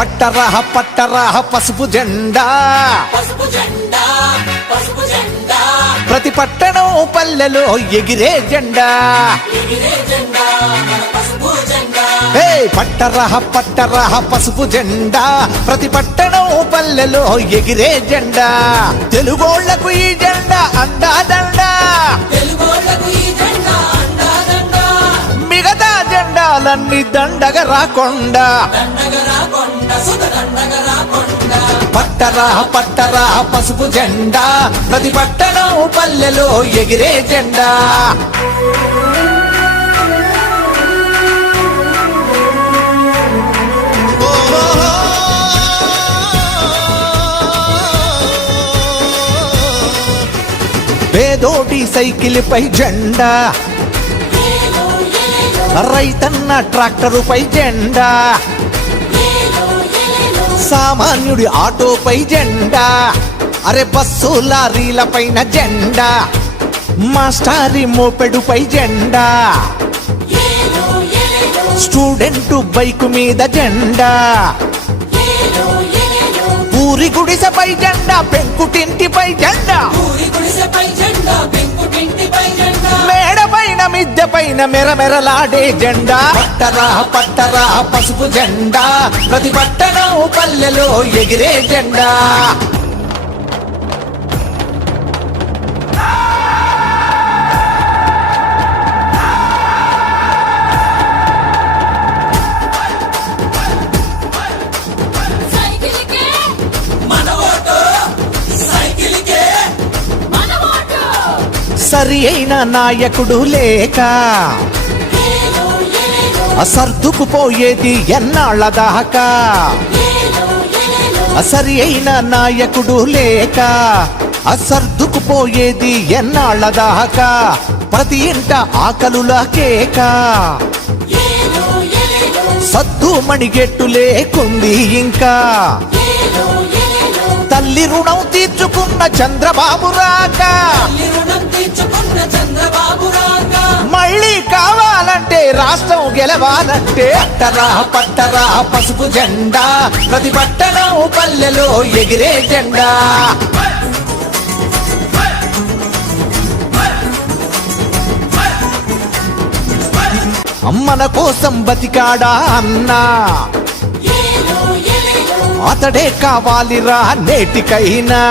పట్టరా పట్టరా పసుపు జెండా ప్రతి పట్టణం పల్లెలో ఎగిరే జెండా పట్టరా పట్టరా పసుపు జెండా ప్రతి పట్టణం పల్లెలో ఎగిరే జెండా తెలుగోళ్లకు ఈ జెండా అండాదండా మిగతా జెండాలన్నీ దండగా రాకుండా పట్టరా పట్టరా పసుపు జెండా ప్రతి పట్టణం పల్లెలో ఎగిరే జెండా పేదోటి సైకిల్ పై జెండా రైతన్న ట్రాక్టరు పై జెండా సామాన్యుడి ఆటోపై జెండా అరే బస్సు లారీల పైన జెండా మాస్టారి మోపెడుపై జెండా స్టూడెంట్ బైకు మీద జెండా ఊరి గుడిసెపై జెండా పెంకుటింటిపై జెండా మేడ పైన మిద్దె పైన మెరమెరలాడే జెండా పట్టరా పట్టరా పసుపు జెండా ప్రతి పట్టణం పల్లెలో ఎగిరే జెండా సరి అయిన నాయకుడు లేక సర్దుకుపోయేది ఎన్నాళ్ళ దాకా సరి అయిన నాయకుడు లేక సర్దుకుపోయేది ఎన్నాళ్ళ దాకా ప్రతి ఇంట ఆకలుల కేక సద్దు మణిగెట్టు లేకుంది ఇంకా తల్లి రుణం తీర్చుకున్న చంద్రబాబు రాక మళ్ళీ కావాలంటే రాష్ట్రం గెలవాలంటే పట్టరా పట్టరా పసుపు జెండా ప్రతి పట్టణం పల్లెలో ఎగిరే జెండా మన కోసం బతికాడా అన్నా అతడే కావాలిరా నేటికైనా